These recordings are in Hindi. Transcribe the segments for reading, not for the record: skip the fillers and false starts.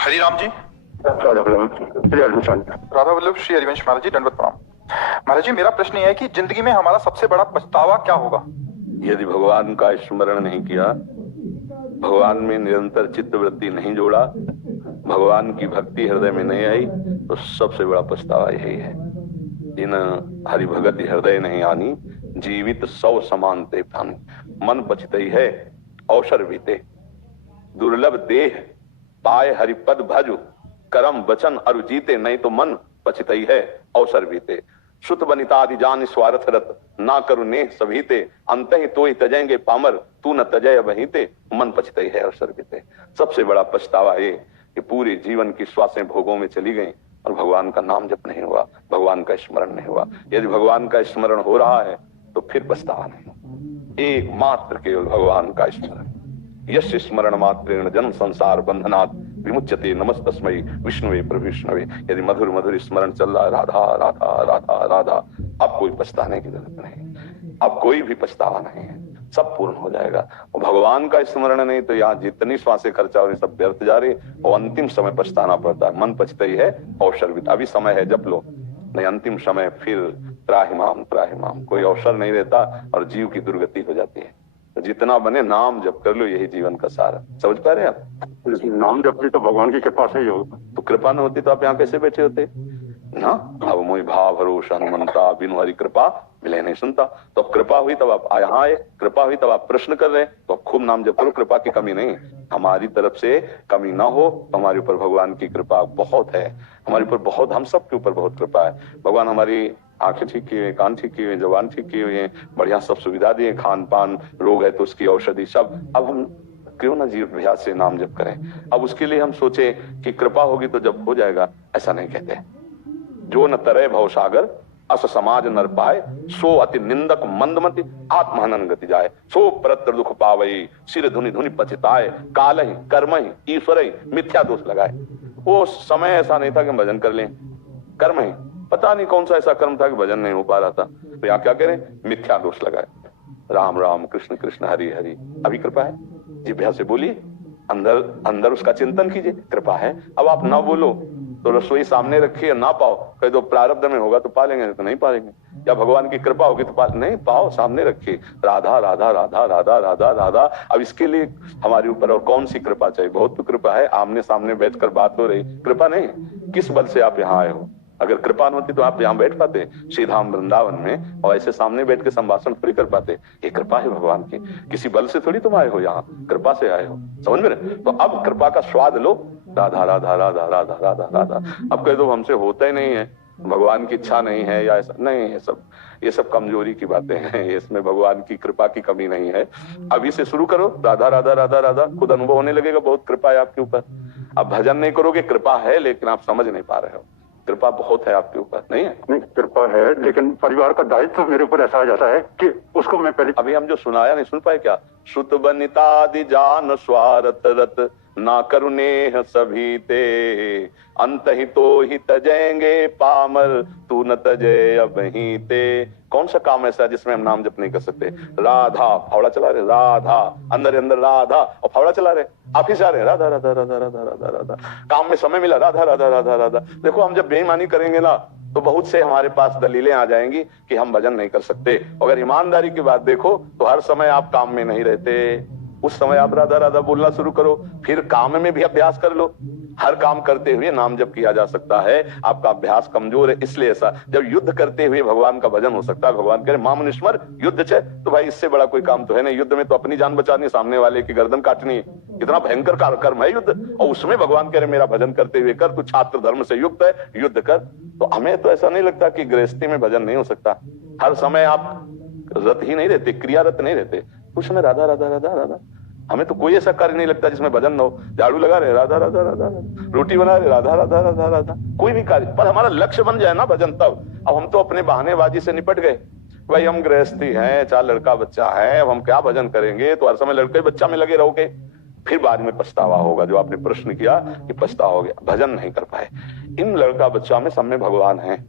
हरिराम जी। राधा वल्लभ श्री हरिवंश महाराज जी, दंडवत प्रणाम। महाराज जी, मेरा प्रश्न यह है कि जिंदगी में हमारा सबसे बड़ा पछतावा क्या होगा? यदि भगवान का स्मरण नहीं किया, भगवान में निरंतर चित्तवृत्ति नहीं जोड़ा, भगवान की भक्ति हृदय में नहीं आई, तो सबसे बड़ा पछतावा यही है। इन हरि भगति हृदय नहीं आनी, जीवित सौ समान ते प्राणी। मन पछतई है अवसर बीते, दुर्लभ देह पाए हरिपद भजु, करम वचन अरु जीते, नहीं तो मन पछतई है अवसर बीते। सुत बनिता आदि जान स्वार्थ रत, ना करु नेह सभीते, अंत ही तो ही तजेंगे पामर, तू न तजय वहीते, मन पछतई है अवसर बीते। सबसे बड़ा पछतावा ये कि पूरे जीवन की श्वासें भोगों में चली गईं और भगवान का नाम जप नहीं हुआ, भगवान का स्मरण नहीं हुआ। यदि भगवान का स्मरण हो रहा है तो फिर पछतावा नहीं। एकमात्र केवल भगवान का स्मरण। यस्य स्मरण मात्रेण जन्म संसार बंधनात् विमुच्यते, नमस्तस्मै विष्णुवे प्रविष्णुवे। यदि मधुर मधुर स्मरण चल रहा है, राधा राधा राधा राधा, अब कोई पछताने की जरूरत नहीं, अब कोई भी पछतावा नहीं है, सब पूर्ण हो जाएगा। और भगवान का स्मरण नहीं तो यहाँ जितनी श्वासें खर्चा हो रही सब व्यर्थ जा रही, और अंतिम समय पछताना पड़ता है। मन पछताई है अवसर बीता, अभी समय है जप लो, नहीं अंतिम समय फिर त्राहिमाम त्राहिमाम, कोई अवसर नहीं रहता और जीव की दुर्गति हो जाती है। तो जितना बने नाम जप कर लो, यही जीवन का सार है। समझ पा रहे हैं आप? नाम जप भी तो भगवान की कृपा से ही होगा। तो कृपा न होती तो आप यहाँ कैसे बैठे होते ना? अब मोहि भाव भरोसा हनुमंता, बिनु हरि कृपा मिले नहीं सुनता। तो अब कृपा हुई तब आप यहाँ आए, कृपा हुई तब आप प्रश्न कर रहे हैं, तो खूब नाम जप करो। कृपा की कमी नहीं, हमारी तरफ से कमी ना हो तो हमारे ऊपर भगवान की कृपा बहुत है, हमारे ऊपर बहुत, हम सब के ऊपर बहुत कृपा है। भगवान हमारी आंखें ठीक की हुई, कान ठीक किए हुए, जबान ठीक की हुई है, बढ़िया सब सुविधा दिए, खान पान, रोग है तो उसकी औषधि सब। अब हम क्यों ना जीव अभ्यास से नाम जप करें? अब उसके लिए हम सोचे कि कृपा होगी तो जब हो जाएगा, ऐसा नहीं कहते। जो न तरे भव सागर अस समाज नर पाए, सो अति निंदक मंदमति आत्महनन गति जाए। सो परत्र दुख पावई, सिर धुनि धुनि पछताए, काल ही कर्म ही ईश्वर ही मिथ्या दोष लगाए। वो समय ऐसा नहीं था कि भजन कर लें, कर्म ही पता नहीं कौन सा ऐसा कर्म था कि भजन नहीं हो पा रहा था, तो यहाँ क्या करें? मिथ्या दोष लगाए। राम राम कृष्ण कृष्ण हरि हरि, अभी कृपा है, जिभ्या से बोलिए, अंदर अंदर उसका चिंतन कीजिए, कृपा है। अब आप ना बोलो तो रसोई सामने रखिए, ना पाओ कह दो प्रारब्ध में होगा तो पा लेंगे, तो नहीं पाएंगे। या भगवान की कृपा होगी तो नहीं पाओ, सामने रखिए, राधा राधा राधा राधा राधा राधा। अब इसके लिए हमारे ऊपर और कौन सी कृपा चाहिए? बहुत तो कृपा है, आमने सामने बैठकर बात हो रही, कृपा नहीं। किस बल से आप यहाँ आए हो? अगर कृपा न होती तो आप यहाँ बैठ पाते श्रीधाम वृंदावन में, और ऐसे सामने बैठ के संभाषण थोड़ी कर पाते। ये कृपा है भगवान की, किसी बल से थोड़ी तुम आए हो, यहाँ कृपा से आए हो। समझ में? तो अब कृपा का स्वाद लो, राधा राधा राधा राधा राधा राधा। अब कह दो हमसे होता ही नहीं है, भगवान की इच्छा नहीं है या ऐसा नहीं, ये सब कमजोरी की बातें हैं, इसमें भगवान की कृपा की कमी नहीं है। अभी से शुरू करो, राधा राधा राधा राधा, खुद अनुभव होने लगेगा बहुत कृपा है आपके ऊपर। अब भजन नहीं करोगे, कृपा है लेकिन आप समझ नहीं पा रहे हो, कृपा बहुत है आपके ऊपर। नहीं है? नहीं, कृपा है लेकिन परिवार का दायित्व मेरे ऊपर ऐसा आ जाता है कि उसको मैं पहले, अभी हम जो सुनाया नहीं सुन पाए क्या? सुत बनितादि जान स्वार्थ रत, ना करुणेह सभी ते, अंत ही तो ही तजेंगे पामर, तू न तजे अब ही ते। कौन सा काम ऐसा है जिसमें हम नाम जप नहीं कर सकते? राधा फावड़ा चला रहे, राधा अंदर अंदर राधा, और फावड़ा चला रहे, आप ही जा रहे राधा राधा राधा राधा राधा राधा। काम में समय मिला, राधा राधा राधा राधा। देखो हम जब बेईमानी करेंगे ना तो बहुत से हमारे पास दलीलें आ जाएंगी कि हम भजन नहीं कर सकते। अगर ईमानदारी की बात देखो तो हर समय आप काम में नहीं रहते, उस समय आप राधा राधा बोलना शुरू करो, फिर काम में भी अभ्यास कर लो। हर काम करते हुए नाम जप किया जा सकता है। आपका अभ्यास कमजोर है इसलिए ऐसा। जब युद्ध करते हुए भगवान का भजन हो सकता है, भगवान कह रहे मां मुनीश्वर युद्ध छे, तो भाई इससे बड़ा कोई काम तो है नहीं। युद्ध में तो अपनी जान बचानी, सामने वाले की गर्दन काटनी है, कितना भयंकर कर्म है युद्ध, और उसमें भगवान कह रहे मेरा भजन करते हुए कर, तू छात्र धर्म से युक्त है, युद्ध कर। तो हमें तो ऐसा नहीं लगता कि गृहस्थी में भजन नहीं हो सकता। हर समय आप रत ही नहीं रहते, क्रियारत नहीं रहते, उस समय राधा राधा राधा राधा। हमें तो कोई ऐसा कार्य नहीं लगता जिसमें भजन न हो। झाड़ू लगा रहे राधा राधा राधा राधा, रोटी बना रहे राधा राधा राधा राधा, कोई भी कार्य, पर हमारा लक्ष्य बन जाए ना भजन तब। अब हम तो अपने बहानेबाजी से निपट गए, भाई हम गृहस्थी हैं, 4 लड़का बच्चा है, अब हम क्या भजन करेंगे, तो हर समय लड़के बच्चा में लगे रहोगे, फिर बाद में पछतावा होगा। जो आपने प्रश्न किया कि पछतावा हो गया, भजन नहीं कर पाए। इन लड़का बच्चा में सब में भगवान है,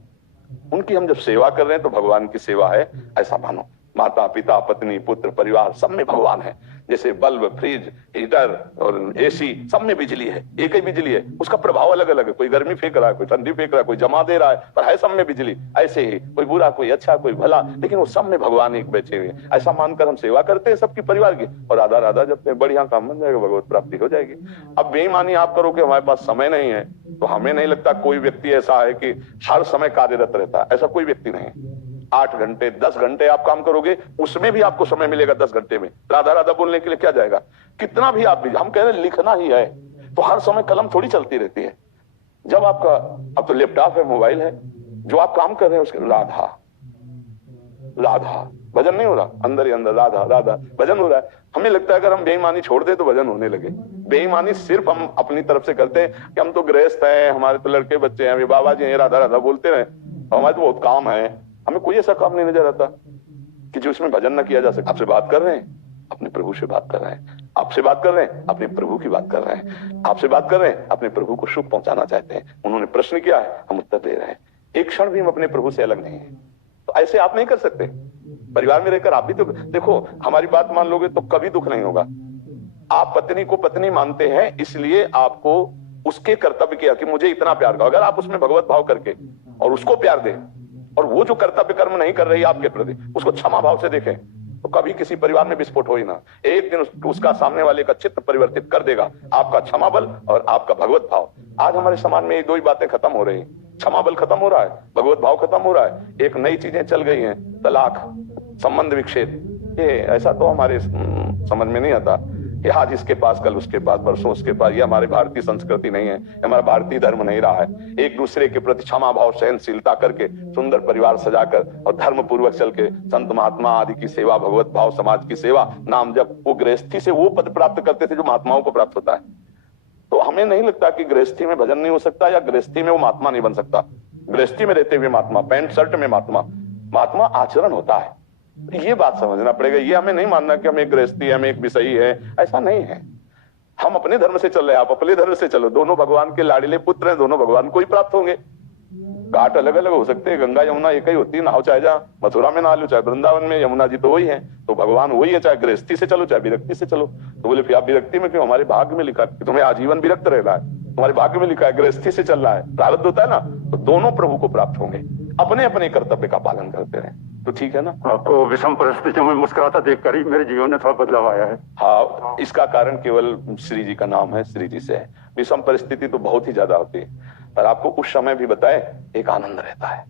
उनकी हम जब सेवा कर रहे हैं तो भगवान की सेवा है ऐसा मानो। माता पिता पत्नी पुत्र परिवार सब में भगवान है। जैसे बल्ब, फ्रिज, हीटर और एसी, सब में बिजली है, एक ही बिजली है, उसका प्रभाव अलग अलग है, कोई गर्मी फेंक रहा है, कोई ठंडी फेंक रहा है, कोई जमा दे रहा है, पर है सब में बिजली। ऐसे ही कोई बुरा, कोई अच्छा, कोई भला, लेकिन वो सब में भगवान एक बैठे हुए हैं। ऐसा मानकर हम सेवा करते हैं सबकी परिवार की, और आधा राधा जब बढ़िया काम बन जाएगा, भगवत प्राप्ति हो जाएगी। अब बेईमानी आप करो कि हमारे पास समय नहीं है, तो हमें नहीं लगता कोई व्यक्ति ऐसा है कि हर समय कार्यरत रहता है, ऐसा कोई व्यक्ति नहीं। 8 घंटे 10 घंटे आप काम करोगे, उसमें भी आपको समय मिलेगा 10 घंटे में। राधा राधा बोलने के लिए क्या जाएगा, कितना भी आप, हम कह रहे हैं लिखना ही है, तो हर समय कलम थोड़ी चलती रहती है। जब आपका, अब तो लैपटॉप है, मोबाइल है, जो आप काम कर रहे हैं उसके राधा राधा, भजन नहीं हो रहा, अंदर ही अंदर राधा राधा भजन हो रहा है। हमें लगता है अगर हम बेईमानी छोड़ दे तो भजन होने लगे। बेईमानी सिर्फ हम अपनी तरफ से करते हैं कि हम तो गृहस्थ हैं, हमारे तो लड़के बच्चे हैं, बाबा जी हैं, राधा राधा बोलते रहे, हमारे तो बहुत काम है। हमें कोई ऐसा काम नहीं नजर आता कि जो इसमें भजन न किया जा सके। आपसे बात कर रहे हैं, अपने प्रभु से बात कर रहे हैं, आपसे बात कर रहे हैं, अपने प्रभु की बात कर रहे हैं, आपसे बात कर रहे हैं, अपने प्रभु को सुख पहुंचाना चाहते हैं। उन्होंने प्रश्न किया है, हम उत्तर दे रहे हैं। एक क्षण भी हम अपने प्रभु से अलग नहीं है। तो ऐसे आप नहीं कर सकते। परिवार में रहकर आप भी तो देखो, हमारी बात मान लोगे तो कभी दुख नहीं होगा। आप पत्नी को पत्नी मानते हैं, इसलिए आपको उसके कर्तव्य किया कि मुझे इतना प्यार करो। अगर आप उसमें भगवत भाव करके और उसको प्यार दें, और वो जो कर्तव्य कर्म नहीं कर रही आपके प्रति, उसको क्षमा भाव से देखें, तो कभी किसी परिवार में विस्फोट हो ही ना। एक दिन उसका सामने वाले का चित्त परिवर्तित कर देगा, आपका क्षमा बल और आपका भगवत भाव। आज हमारे समाज में ये दो ही बातें खत्म हो रही, क्षमा बल खत्म हो रहा है, भगवत भाव खत्म हो रहा है। एक नई चीजें चल गई हैं, तलाक, संबंध विच्छेद। ये ऐसा तो हमारे समझ में नहीं आता कि आज इसके पास, कल उसके पास, परसों उसके पास। ये हमारी भारतीय संस्कृति नहीं है, हमारा भारतीय धर्म नहीं रहा है। एक दूसरे के प्रति क्षमा भाव, सहनशीलता करके सुंदर परिवार सजाकर और धर्म पूर्वक चल के संत महात्मा आदि की सेवा, भगवत भाव, समाज की सेवा, नाम जब, वो गृहस्थी से वो पद प्राप्त करते थे जो महात्माओं को प्राप्त होता है। तो हमें नहीं लगता कि गृहस्थी में भजन नहीं हो सकता, या गृहस्थी में वो महात्मा नहीं बन सकता। गृहस्थी में रहते हुए महात्मा, पैंट शर्ट में महात्मा, महात्मा आचरण होता है। ये बात समझना पड़ेगा। ये हमें नहीं मानना कि हम एक गृहस्थी है, हम एक विषयी है, ऐसा नहीं है। हम अपने धर्म से चल रहे हैं, आप अपने धर्म से चलो। दोनों भगवान के लाडले पुत्र हैं, दोनों भगवान को ही प्राप्त होंगे। घाट अलग अलग हो सकते हैं, गंगा यमुना एक ही होती है, नहाओ चाहे जहाँ मथुरा में नहा लो, चाहे वृंदावन में, यमुना जी तो वही है, तो भगवान वही है। चाहे गृहस्थी से चलो, चाहे विरक्ति से चलो। तो बोले फिर आप विरक्ति में क्यों? हमारे भाग्य में लिखा है तुम्हें आजीवन विरक्त रहना है, तुम्हारे भाग्य में लिखा है गृहस्थी से चल रहा है, प्रारब्ध होता है ना। तो दोनों प्रभु को प्राप्त होंगे, अपने अपने कर्तव्य का पालन करते रहे तो ठीक है ना। आपको विषम परिस्थितियों में मुस्कुराता देखकर ही मेरे जीवन में थोड़ा बदलाव आया है। हाँ, इसका कारण केवल श्री जी का नाम है, श्री जी से है। विषम परिस्थिति तो बहुत ही ज्यादा होती है, पर आपको उस समय भी बताए एक आनंद रहता है।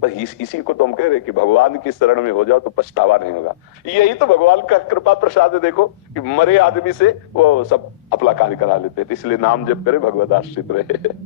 बस इसी को तो हम कह रहे कि भगवान की शरण में हो जाओ तो पछतावा नहीं होगा। यही तो भगवान का कृपा प्रसाद है। देखो कि मरे आदमी से वो सब अपना कार्य करा लेते, इसलिए नाम जप करे भगवत आश्रित रहे।